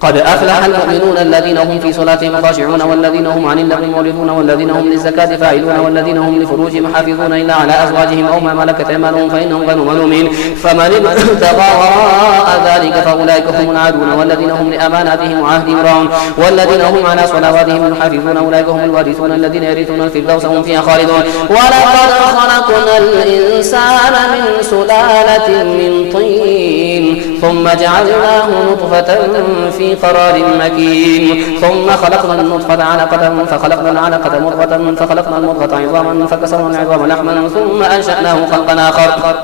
قد أفلح المؤمنون الذين هم في صلاتهم خاشعون والذين هم عن اللغو معرضون والذين هم للزكاة فاعلون والذين هم لفروجهم حافظون إلا على أزواجهم أو ما ملكت أيمانهم فإنهم غير ملومين فمن ابتغى وراء ذلك فأولئك هم العادون والذين هم لأماناتهم وعهدهم راعون والذين هم على صلواتهم يحافظون أولئك هم الوارثون الذين يرثون الفردوس هم فيها خالدون. ولقد خلقنا الإنسان من سلالة من طين ثم جعلناه نطفة في قرار مكين ثم خلقنا النطفة علقة فخلقنا العلقة مضغة فخلقنا المضغة عظاما فكسرنا العظام لحما ثم أنشأناه خلقا آخر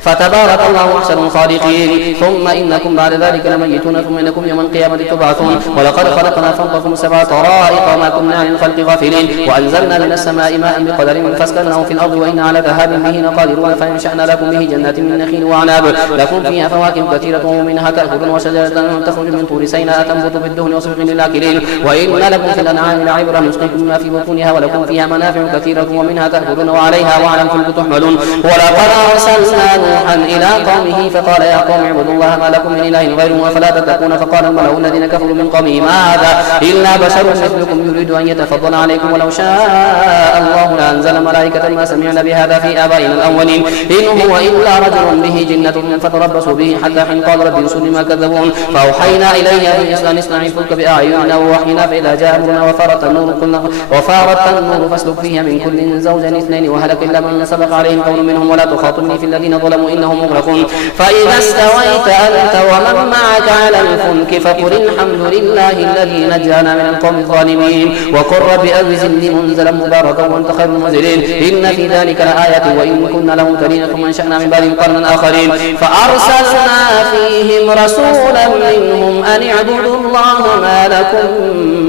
فتبارك الله أحسن الخالقين. ثم إنكم بعد ذلك لميتون ثم إنكم يوم القيامة تبعثون. ولقد خلقنا فوقكم سبع طرائق وما كنا عن الخلق غافلين وأنزلنا من السماء ماء بقدر فاسكناه في الأرض وإنا على ذهاب به لقادرون فأنشأنا لكم به جنات من نخيل وأعناب لكم فيها فواكه كثيرة ومنها تأكلون وشجرة تخرج من طور سيناء تنبت بالدهن وصبغ للآكلين وإن لكم في الأنعام لعبرة نسقيكم مما في بطونها ولكم فيها منافع كثيرة ومنها تأكلون وعليها وعلى الفلك تحملون. ولقد أرسلنا نوحا إلى قومه فقال يا قوم اعبدوا الله ما لكم من إله غيره أفلا تتقون. فقال الملأ الذين كفروا من قومه ما هذا إلا بشر مثلكم يريد أن يتفضل عليكم ولو شاء الله لأنزل ملائكة ما سمعنا بهذا في آبائنا الأولين إن هو إلا رجل به جنة فتربصوا به حتى حين قال رب انصرني ما كذبون. فأوحينا إليه أن اصنع الفلك بأعيننا ووحينا فإذا جاء أمرنا وفارت النور فاسلك فيها من كل زوجين اثنين وهلك إلا من سبق عليهم قول منهم ولا تخاطبني في الذين ظلموا إنهم مغرقون. فإذا استويت أنت ومن معك على الفلك فقل الحمد لله الذي نجانا من القوم الظالمين وقل رب أنزلني منزلا مباركا وأنت خير المنزلين إن في ذلك لآيات وإن كنا لمهتدين ثم أنشأنا من بعدهم قرنا آخرين فأرسلنا فيهم رسولا منهم أن اعبدوا الله ما لكم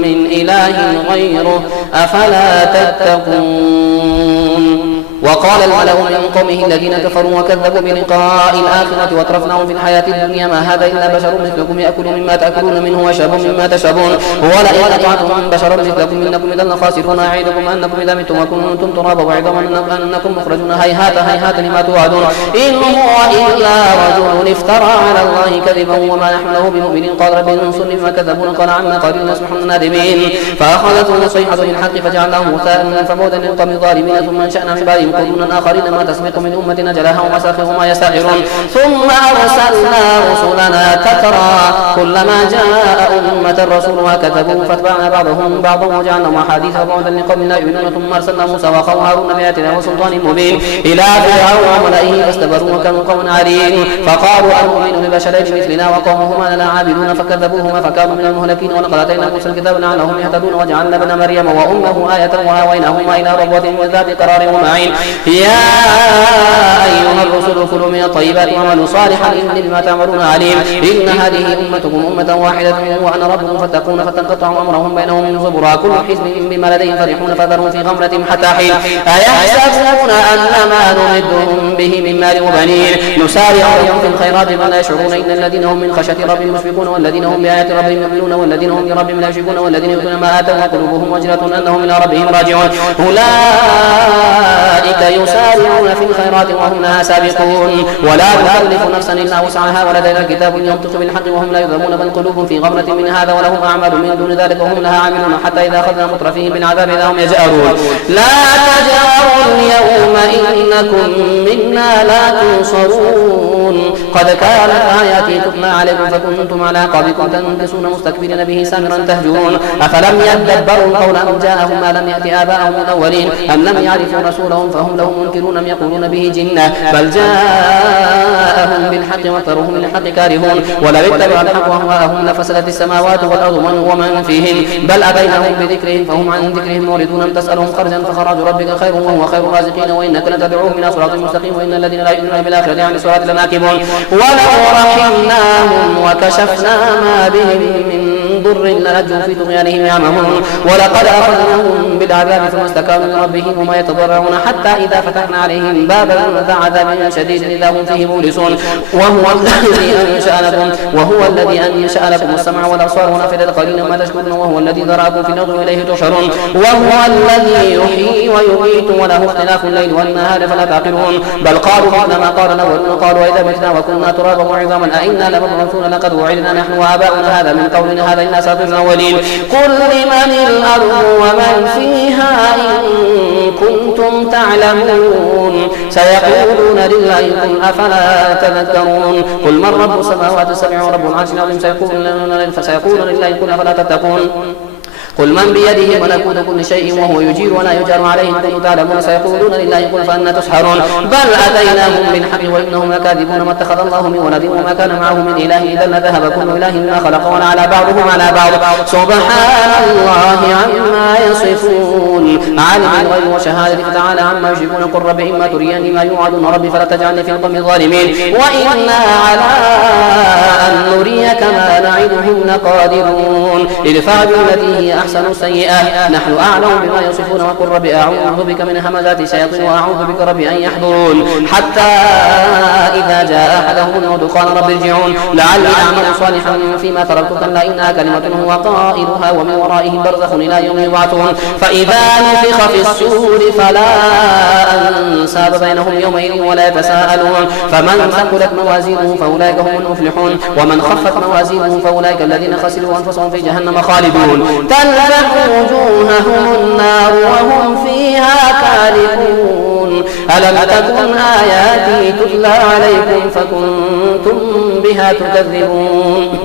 من إله غيره أفلا تتقون. وقال الملأ من قومه الذين كفروا وكذبوا بلقاء الآخرة واترفناهم في الحياة الدنيا ما هذا إلا بشر مثلكم يأكل مما تأكلون منه ويشرب مما تشربون ولئن أطعتم بشرا مثلكم إنكم إذا لخاسرون أعيدكم أنكم إذا متم وكنتم ترابا وعظاما أنكم مخرجون هيهات هيهات لما توعدون إن هو إلا رجل افترى على الله كذبا وما نحن له بمؤمنين. قال رب انصرني بما كذبون قال عما قالوا نسمح نادمين فأخذتهم الصيحة بالحق فجعلناهم غثاء فبعدا للقوم الظالمين. ثم أنشأنا من بعدهم قرونا آخرين ما تسبق من أمة أجلها وما يستأخرون. ثم أرسلنا رسلنا تترى كلما جاء أمة رسولها كذبوا فاتبعنا بعضهم بعضا وجعلناهم أحاديث وبعدا لقوم لا يؤمنون. ثم أرسلنا موسى وأخاه هارون بآياتنا وسلطان مبين إلى فرعون وملئه فاستكبروا وكانوا قوما عالين فقالوا أنؤمن لبشرين مثلنا وقومهما لنا عابدون فكذبوهما فكانوا من المهلكين. ولقد آتينا موسى الكتاب لعلهم يهتدون وجعلنا ابن مريم وأمه آية وآويناهما إلى ربوة ذات قرار ومعين. يا أيها الرسل كلوا من الطيبات وعملوا صالحا إني بما تعملون عليم. إن هذه أمتكم أمة واحدة وأنا ربكم فاتقون فتنقطعوا أمرهم بينهم من زبرا كل حزب بما لديهم فرحون فذرهم في غمرة حتى حين أيحسبون أن ما نمدهم به من مال وبنين نسارع لهم في الخيرات بل لا يشعرون إن الذين هم من خشية ربهم مشفقون والذين هم بآيات ربهم يؤمنون والذين هم لربهم لا يشركون والذين يؤتون ما آتوا وقلوبهم وجلة أنهم إلى ربهم راجعون أولئك يسارعون في الخيرات وهم لها سابقون ولا تكلف نفسا إلا وسعها ولدينا كتاب ينطق بالحق وهم لا يظلمون بل قلوبهم في غمرة من هذا ولهم أعمال من دون ذلك وهم لها عاملون حتى إذا أخذنا مترفيهم بالعذاب إذا هم يجأرون. لا تجأروا اليوم إنكم منا لا تنصرون قد كانت آياتي تتلى عليكم فكنتم على أعقابكم تنكصون مستكبرين به سامرا تهجرون أفلم يدبروا القول أم جاءهم ما لم يأت آباءهم الأولين أم لم يعرفوا رسولهم فهم له منكرون أم يقولون به جنة بل جاءهم بالحق وأكثرهم للحق كارهون ولو اتبعوا الحق أهواءهم لفسدت السماوات والأرض ومن فيهن بل أتيناهم بذكرهم فهم عن ذكرهم معرضون أم تسألهم خرجا فخراج ربك خير وهو خير الرازقين وإنك لتدعوهم إلى صراط مستقيم وإن الذين لا يؤمنون بالآخرة عن الصراط لناكبون. ولو رحمناهم وكشفنا ما بهم من ضر للجوا في طغيانهم يعمهون ولقد أخذناهم بالعذاب ثم استكانوا لربهم وما يتضرعون حتى إذا فتحنا عليهم بابا ذا عذاب شديد إذا هم فيه مبلسون وهو الذي أنشأ لكم السمع والأبصار ونفذ قليلا ما تشكرون وهو الذي ذرأكم في الأرض وإليه تحشرون وهو الذي يحيي ويميت وله اختلاف الليل والنهار فلا تعقلون بل قالوا مثل ما قال الأولون قالوا إذا متنا وكنا ترابا وعظاما أئنا لمبعوثون لقد وعدنا نحن وآباؤنا هذا من قولنا هذا إلا أساطير الأولين قل لمن الأرض ومن فيها إن كنتم تعلمون سيقولون لله قل أفلا تذكرون قل من رب السماوات السبع ورب العرش العظيم سيقولون لله قل أفلا تتقون قل من بيده ملكوت كل شيء وهو يجير ولا يجار عليه إن كنتم تعلمون سيقولون لله قل فأنى تسحرون بل أتيناهم بالحق وإنهم لكاذبون ما اتخذ الله من ولد وما كان معه من إله إذا لذهب كل إله ما خلق ولا على بعضهم على بعض سبحان الله عما يصفون عالم الغيب وشهادة فتعالى عما يشركون قل رب إما تريني ما يوعدون ربي فلا تجعلني في القوم الظالمين وإنا على أن نريك ما نعدهم لقادرون ادفع بالتي هي أحسن السيئة نحن أعلم بما يصفون وقل رب أعوذ بك من همزات الشياطين وأعوذ بك رب أن يحضرون حتى إذا جاء أحدهم الموت قال رب ارجعون لعلي أعمل صالحا فيما تركت كلا إنها كلمة هو قائلها ومن ورائهم برزخ إلى يوم يبعثون فإذا نفخ في الصور فلا أنساب بينهم يومئذ ولا يتساءلون فمن ثقلت موازينه فأولئك هم المفلحون ومن خفت موازينه فأولئك الذين خسروا أنفسهم في جهنم خالدون تلفح وجوههم النار وهم فيها كالحون ألم تكن آياتي تتلى عليكم فكنتم بها تكذبون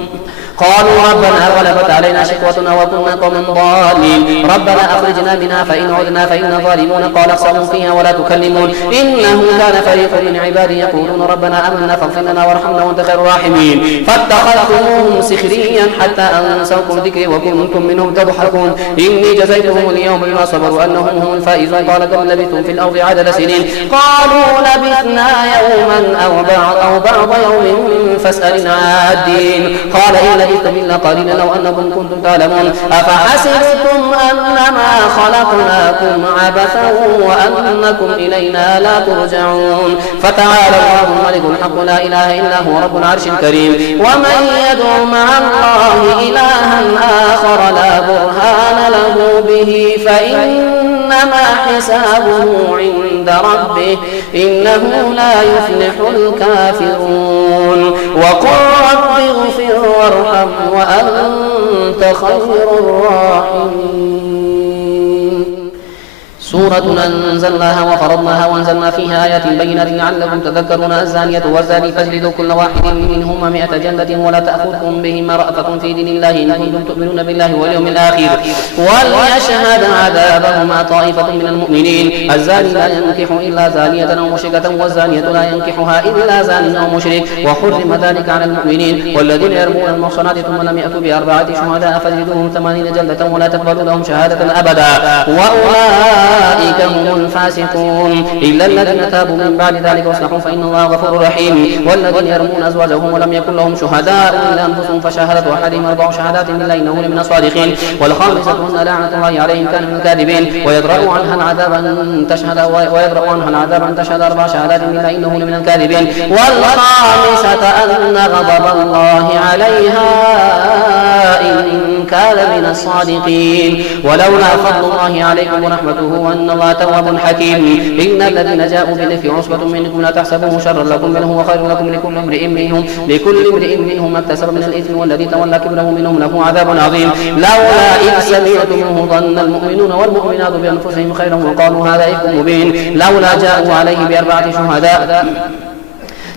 قالوا ربنا غلبت علينا شقوتنا وكنا قوما ضالين ربنا أخرجنا منها فإن عدنا فإنا ظالمون قال اخسئوا فيها ولا تكلمون إنه كان فريق من عبادي يقولون ربنا آمنا فاغفر لنا وارحمنا وأنت خير الراحمين فاتخذتموهم سخريا حتى أنسوكم ذكري وكنتم منهم تضحكون إني جزيتهم اليوم بما صبروا أنهم هم الفائزون قال كم لبثتم في الأرض عدد سنين قالوا لبثنا يوما أو بعض يوم فاسأل العادين قال إن لبثتم إلا قليلا لو أنكم كنتم تعلمون أفحسبتم أنما خلقناكم عبثا وأنكم إلينا لا ترجعون فتعالى الله الملك الحق لا إله إلا هو رب العرش الكريم ومن يدعو مع الله إلها آخر لا برهان له به فإنما حسابه عند ربه إنه لا يفلح الكافرون وقل رب اغفر وارحم وأنت خير الراحمين سورة أنزلناها وفرضناها وأنزلنا فيها آيات بينات لعلكم تذكرون الزانية والزاني فاجلدوا كل واحد منهما 100 جلدة ولا تأخذكم بهما رأفة في دين الله إن كنتم تؤمنون بالله واليوم الآخر وليشهد عذابهما طائفة من المؤمنين الزاني لا ينكح إلا زانية أو مشركة والزانية لا ينكحها إلا زان أو مشرك وحرم ذلك على المؤمنين والذين يرمون المحصنات ثم لم يأتوا ب4 شهداء فاجلدوهم 80 جلدة ولا تقبلوا لهم شهادة أبدا أولئك هم الفاسقون إلا الذين تابوا من بعد ذلك واصلحوا فإن الله غفور رحيم والذين يرمون أزواجهم ولم يكن لهم شهداء إلا أنفسهم فشهادة أحدهم 4 شهادات بالله إنه لمن الصادقين والخامسة أن لعنة الله عليهم كان من الكاذبين ويدرأ عنها العذاب أن تشهد 4 شهادات بالله إنه لمن الكاذبين والخامسة أن غضب الله عليها إن كان من الصادقين ولولا فضل الله عليكم ورحمته وأن الله تواب حكيم إن الذين جاءوا بالإفك عصبة منكم لا تحسبوه شرا لكم بل هو خير لكم لكل امرئ منهم ما اكتسب من الإثم والذي تولى كبره منهم له عذاب عظيم لولا إذ سمعتموه ظن المؤمنون والمؤمنات بأنفسهم خيرا وقالوا هذا إفك مبين لولا جاءوا عليه ب4 شهداء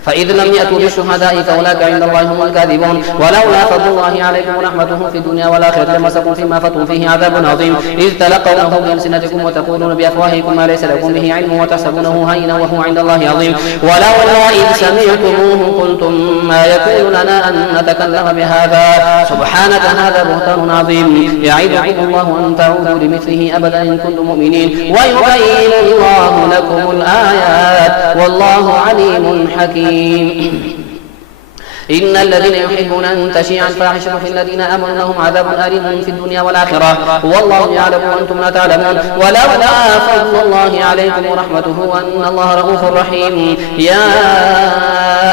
فإذ لم يأتوا بالشهداء فأولئك عند الله هم الكاذبون ولولا فضل الله عليكم ورحمته في الدنيا والآخرة لمسكم فيما فتم فيه عذاب عظيم إذ تلقونه بألسنتكم وتقولون بأفواهكم ما ليس لكم به علم وتحسبونه هينا وهو عند الله عظيم ولولا إذ سمعتموه قلتم ما يكون لنا أن نتكلم بهذا سبحانك هذا بهتان عظيم يعظكم الله أن تعودوا لمثله أبدا إن كنتم مؤمنين ويبين الله لكم الآيات والله عليم حكيم إن الذين يحبون أن تشيع الفاحشة في الذين آمنوا لهم عذاب أليم في الدنيا والآخرة والله يعلم وأنتم لا تعلمون ولولا فضل الله عليكم ورحمته وأن الله رؤوف رحيم يا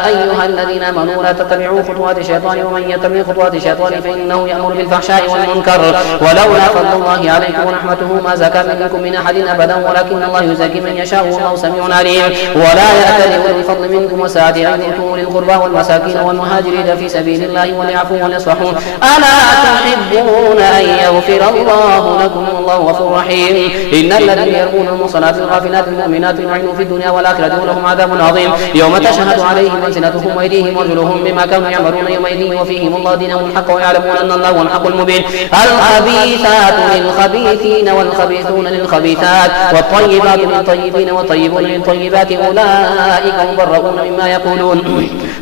أيها الذين آمنوا لا تتبعوا خطوات الشيطان ومن يتبع خطوات الشيطان فإنه يأمر بالفحشاء والمنكر ولولا فضل الله عليكم ورحمته ما زكى منكم من أحد أبدا ولكن الله يزكي من يشاء والله سميع عليم ولا يأتل أولي الفضل منكم والسعة أن يؤتوا أولي القربى والمساكين والمهاجرين في سبيل الله وليعفوا وليصفحوا ألا تحبون أن يغفر الله لكم والله غفور رحيم إن الذين يرمون المحصنات الغافلات المؤمنات يلعنون في الدنيا والآخرة ولهم عذاب عظيم يوم تشهد عليهم ألسنتهم وأيديهم وأرجلهم بما كانوا يعملون يومئذ وفيهم الله دينهم الحق ويعلمون أن الله هو الحق المبين الخبيثات للخبيثين والخبيثون للخبيثات والطيبات للطيبين والطيبون للطيبات أولئك مبرؤون مما يقولون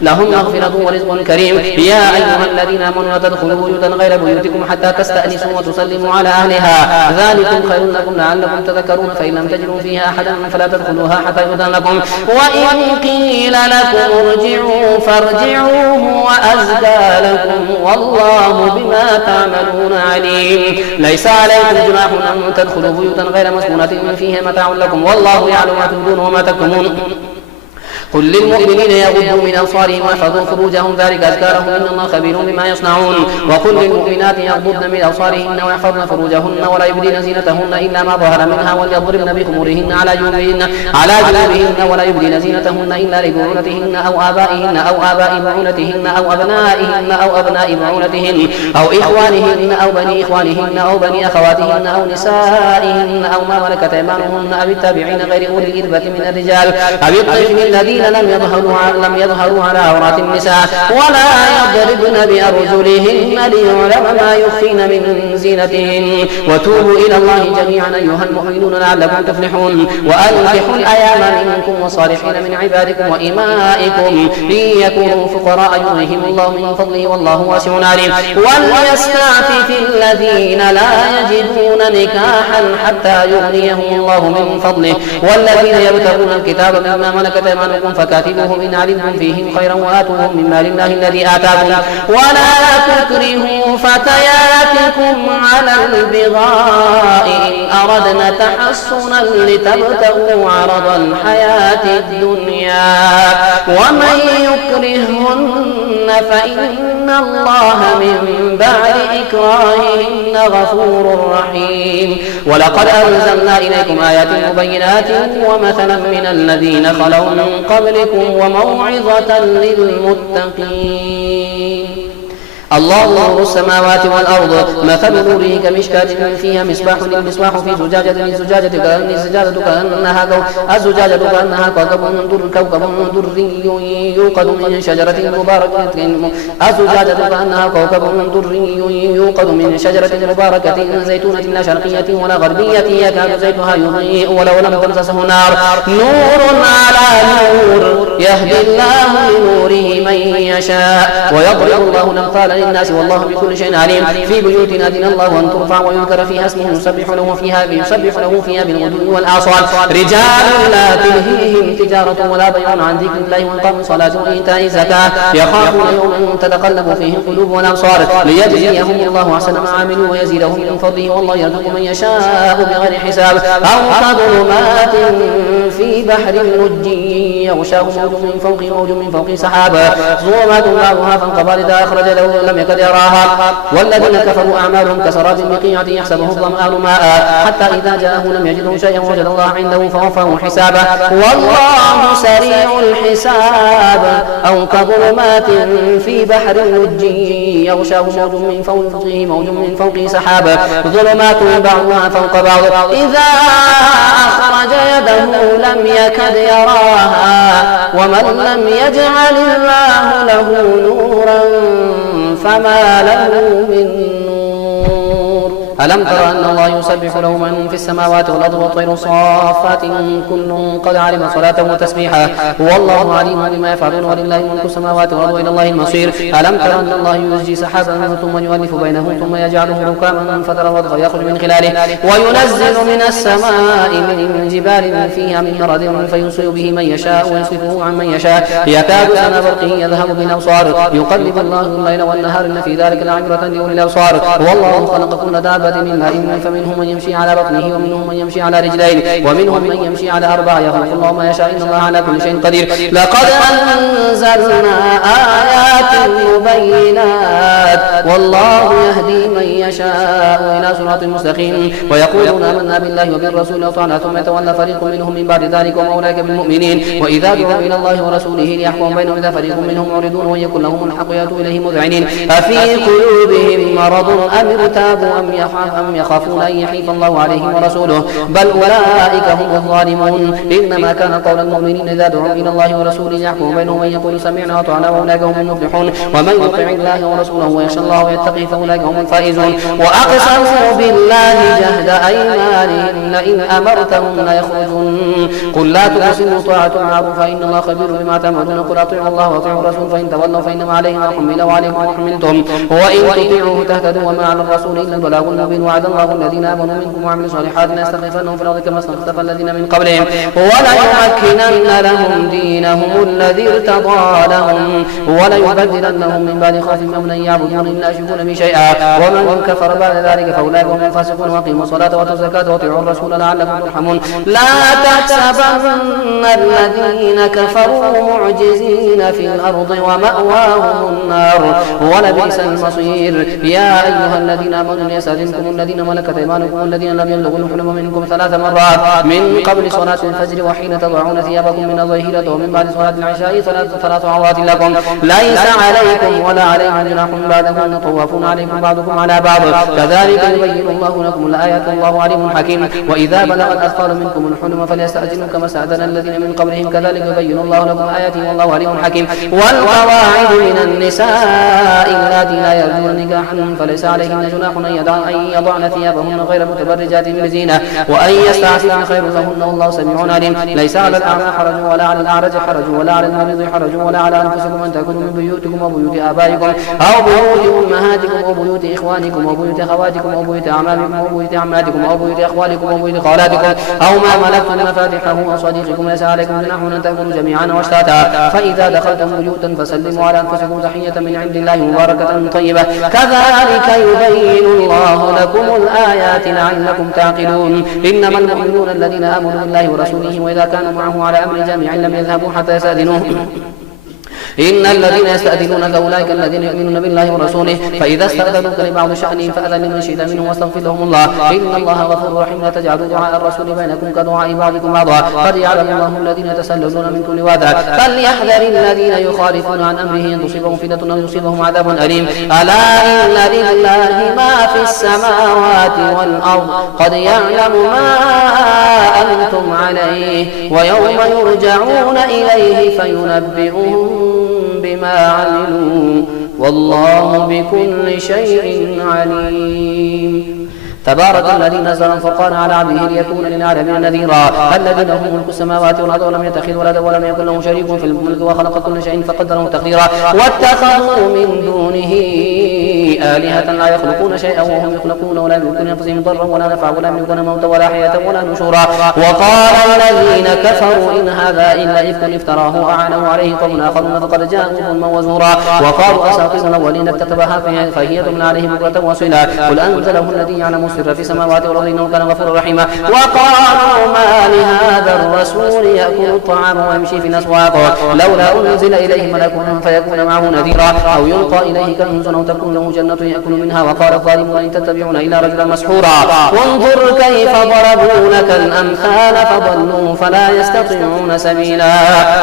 لهم مغفرة ورزق كريم يا أيها الذين آمنوا لا تدخلوا بيوتا غير بيوتكم حتى تستأنسوا وتسلموا على أهلها ذلكم خير لكم لعلكم تذكرون فإن لم تجدوا فيها أحدا فلا تدخلوها حتى يؤذن لكم وإن قيل لكم ارجعوا فارجعوا هو أزكى لكم والله بما تعملون عليم ليس عليكم جناح أن تدخلوا بيوتا غير مسكونة فيها متاع لكم والله يعلم ما تبدون وما تكتمون قل للمؤمنين يغضوا من أبصارهم ويحفظوا فروجهم ذلك أزكى لهم إن الله خبير بما يصنعون وقل للمؤمنات يغضضن من أبصارهن ويحفظن فروجهن ولا يبدين زينتهن إلا ما ظهر منها وليضربن بخمورهن على جنوبهن ولا يبدين زينتهن إلا لبعولتهن أو آبائهن أو آباء بعولتهن أو أبنائهن أو أبناء بعولتهن أو إخوانهن أو بني إخوانهن أو بني أخواتهن أو نسائهن أو ما ملكت أيمانهن أو التابعين غير أولي الإربة من الرجال أو الطفل الذين لم يظهروا على عورات النساء ولا يضربن بأرجلهن ليعلم ما يخفين من زينتهن وتوبوا إلى الله جميعا أيها المؤمنون لعلكم تفلحون وأنكحوا الأيام منكم والصالحين من عبادكم وإمائكم إن يكونوا فقراء يغنيهم الله من فضله والله واسع عليم وليستعفف الذين لا يجدون نكاحا حتى يغنيهم الله من فضله والذين يبتغون الكتاب مما ملكت أيمانكم فكاتبوهم إن علمتم فيهم خيرا وآتوهم من مال الله الذي آتاكم ولا تكرهوا فتياتكم على البغاء إن أردنا تحصنا لتبتغوا عرض الحياة الدنيا ومن يكرهن فإن الله من بعد إكراههن غفور رحيم ولقد أنزلنا إليكم آيات مبينات ومثلا من الذين خلوا من قبلكم وموعظة للمتقين الله نور السماوات والأرض مثل نوره كمشكاة فيها مصباح المصباح في زجاجة الزجاجة كأنها كوكب دري يوقد من شجرة مباركة زيتونة لا شرقية ولا غربية يكاد زيتها يضيء ولو لم تمسسه نار نور على نور يهدي الله لنوره من يشاء ويضرب الله الأمثال للناس والله بكل شيء عليم في بيوت أذن الله أن ترفع ويذكر فيها اسمه يسبح له فيها بالغدو والآصال رجال لا تلهيهم تجارة ولا بيع عن ذكر الله وإقام الصلاة وإيتاء الزكاة يخافون يوما تتقلب فيه القلوب والأبصار ليجزيهم الله أحسن ما عملوا ويزيدهم من فضله والله يرزق من يشاء بغير حساب أو كظلمات في بحر لجي يغشاه موج من فوق سحاب ظلمات بعضها فانقضى إذا أخرج له لم يكد يراها والذين كفروا أعمالهم كسراب بقيعة يحسبه الظمآن ماء حتى إذا جاءه لم يجده شيئا وجد الله عنده فوفاه حسابه والله سريع الحساب أو كظلمات في بحر لجي يغشاه موج من فوقه سحاب ظلمات بعضها فوق بعض إذا أخرج يده لم يكد يراها ومن لم يجعل الله له نورا فما له من نور ألم تر أن الله يسبح له من في السماوات والأرض والطير صافات كل قد علم صلاته وتسبيحه والله عليم بما يفعلون ولله ملك السماوات والأرض وإلى الله المصير. ألم تر أن الله يزجي سحابا ثم يؤلف بينهم ثم يجعله ركاما فترى الودق يخرج من خلاله وينزل من السماء من جبال فيها من برد فيصيب به من يشاء ويصرفه عن من يشاء يكاد سنا برقه يذهب بالأبصار يقلب الله الليل والنهار إن في ذلك لعبرة لأولي الأبصار. والله خلق كل دابة من ماء فمنهم من يمشي على بطنه ومنهم من يمشي على رجلين ومنهم من يمشي على أربع يخلق الله ما يشاء إن الله على كل شيء قدير. لقد أنزلنا آيات مبينات والله يهدي من يشاء إلى صراط مستقيم. ويقولون آمنا بالله وبالرسول وأطعنا ثم يتولى فريق منهم من بعد ذلك وما أولئك بالمؤمنين. وإذا دعوا إلى الله ورسوله ليحكم بينهم إذا فريق منهم معرضون ويكن لهم الحق يأتوا إليه مذعنين أفي قلوبهم مرض أم ارتابوا أم يخافون أن يحيف الله عليهم ورسوله بل أولئك هم الظالمون. إنما كان قول المؤمنين إذا دعوا إلى الله ورسوله ليحكم بينهم أن يقولوا سمعنا وأطعنا وأولئك هم المفلحون. ومن يطع الله ورسوله ويخشى الله ويتقي فأولئك هم الفائزون. وأقسموا بالله جهد أيمانهم لئن أمرتهم ليخرجون قل لا تقسموا طاعة معروفة إن الله خبير بما تعملون قل أطيعوا الله وأطيعوا الرسول فإن تولوا فإنما عليه ما حمل وعليكم ما حملتم وإن تطيعوه تهتدوا وما على الرسول إلا البلاغ المبين. وعد الله الذين آمنوا منكم وعملوا الصالحات ليستخلفنهم في الأرض كما استخلف الذين من قبلهم وليمكنن لهم دينهم الذي ارتضى لهم وليبدلنهم من بعد خوفهم أمنا يعبدون لا يشركون به شيئا ومن كفر بعد ذلك فأولئك هم الفاسقون. وأقيموا الصلاة وآتوا الزكاة وأطيعوا الرسول لعلكم ترحمون. لا تحسبن الذين كفروا معجزين في الأرض ومأواهم النار ولبئس المصير. يا أيها الذين آمنوا ليستأذنكم الذين ملكت أيمانكم الذين لم يبلغوا الحلم منكم 3 مرات من قبل صلاة الفجر وحين تضعون ثيابكم من الظهيرة ومن بعد صلاة العشاء 3 عورات لكم ليس عليكم ولا عليهم جناح بعدهن طوافون عليكم بعضكم على بعض كذلك يبين الله لكم الآيات والله عليم حكيم. وإذا بلغ الأطفال منكم الحلم فليستأذنوا كما استأذن الذين من قبلهم كذلك يبين الله لكم آياته والله عليم حكيم. والقواعد من النساء اللاتي لا يرجون نكاحا فليس عليهن جناح أن يضعن ثيابهن غير متبرجات بزينة وأن يستعففن خير لهن والله سميع عليم. ليس على الأعمى حرج ولا على الأعرج حرج ولا على المريض حرج ولا على أنفسكم أن تأكلوا من بيوتكم وبيوت آبائكم أو بيوت أمهاتكم أو بيوت إخوانكم أو بيوت أخواتكم أو بيوت أعمامكم أو بيوت عماتكم أو بيوت أخوالكم أو بيوت خالاتكم أو ما ملكتم مفاتحه أو صديقكم ليس عليكم جناح أن تأكلوا جميعا واشتاتا فإذا دخلتم بيوتا فسلموا على أنفسكم تحية من عند الله مباركة طيبة كذلك يبين الله لكم الآيات لعلكم تعقلون. إنما المؤمنون الذين آمنوا بالله ورسوله وإذا كانوا معه على أمر جامع لم يذهبوا حتى يستأذنوه إن الذين يستأذنونك أولئك الذين يؤمنون بالله ورسوله فإذا استأذنوك لبعض شأنهم فأذن لمن شئت منهم واستغفر لهم الله إن الله غفور رحيم. لا تجعلوا دعاء الرسول بينكم كدعاء بعضكم بعضا قد يعلم الله الذين يتسللون منكم لواذا فليحذر الذين يخالفون عن أمره أن تصيبهم فتنة أو يصيبهم عذاب أليم. ألا إن لله ما في السماوات والأرض قد يعلم ما أنتم عليه ويوم يرجعون إليه فينبئهم بما عملوا والله بكل شيء عليم. تبارك الذي نزل الفرقان على عبده ليكون للعالمين نذيرا الذي له ملك السماوات والارض ولم يتخذ ولدا ولم يكن له شريك في الملك وخلق كل شيء فقدره تقديرا واتخذوا من دونه آلهة لا يخلقون شيئا وهم يخلقون ولا يملكون لأنفسهم ضرا ولا نفعا ولا يملكون موتا ولا حياة ولا نشورا. وقال الذين كفروا إن هذا إلا إفك افتراه وأعانه عليه قوم آخرون فقد جاءوا ظلما وزورا. وقالوا أساطير الأولين اكتتبها فهي تملى عليهم بكرة وأصيلا قل أنزله الذي يعلم السر في السماوات والأرض إنه كان غفورا رحيما. وقالوا ما لهذا الرسول يأكل الطعام ويمشي في الأسواق لولا أنزل إليه ملك فيكون معه نذيرا أو يلقى إليه كنز أو تكون له جنة يأكل منها. وقال الظالمون إن تتبعون إلا رجلا مسحورا وانظر كيف ضربوا لك الأمثال فضلوا فلا يستطيعون سبيلا.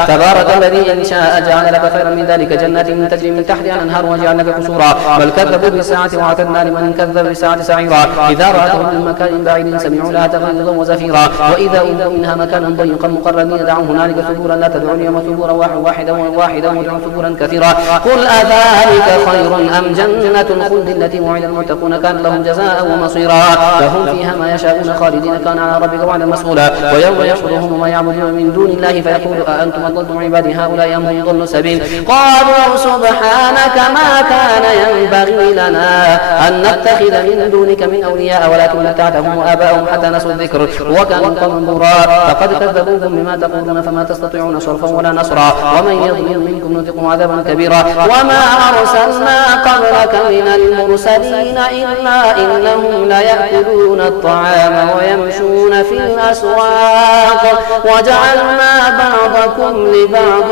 تبارك الذي إن شاء جعل لك خيرا من ذلك جنات تجري من تحتها الأنهار وجعل لك قصورا بل كذبوا بالساعة وأعتدنا لمن كذب بالساعة سعيرا. إذا رأتهم من مكان بعيد سمعوا لها تغيظا وزفيرا وإذا ألقوا منها مكانا ضيقا مقرنين دعوا هنالك ثبورا لا تدعوا اليوم ثبورا واحدا وادعوا ثبورا كثيرا. قل أذلك خير أم جنة الخلد التي وعد المتقون كان لهم جزاء ومصيرا لهم فيها ما يشاءون خالدين كان على ربك وعدا مسؤولا ويوم يحشرهم وما يعبدون من دون الله فيقول أأنتم أضللتم عبادي هؤلاء أم هم ضلوا السبيل قالوا سبحانك ما كان ينبغي لنا أن نتخذ من دونك من أولياء ولكن متعتهم وآباءهم حتى نسوا الذكر وكانوا قوما بورا فقد كذبوكم بما تقولون فما تستطيعون صرفا ولا نصرا ومن يظلم منكم نذقه عذابا كبيرا وما أرسلنا قبلك من المرسلين إلا إنهم ليأكلون الطعام ويمشون في الأسواق وجعلنا بعضكم لبعض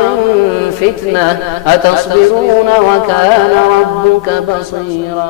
فتنة أتصبرون وكان ربك بصيرا.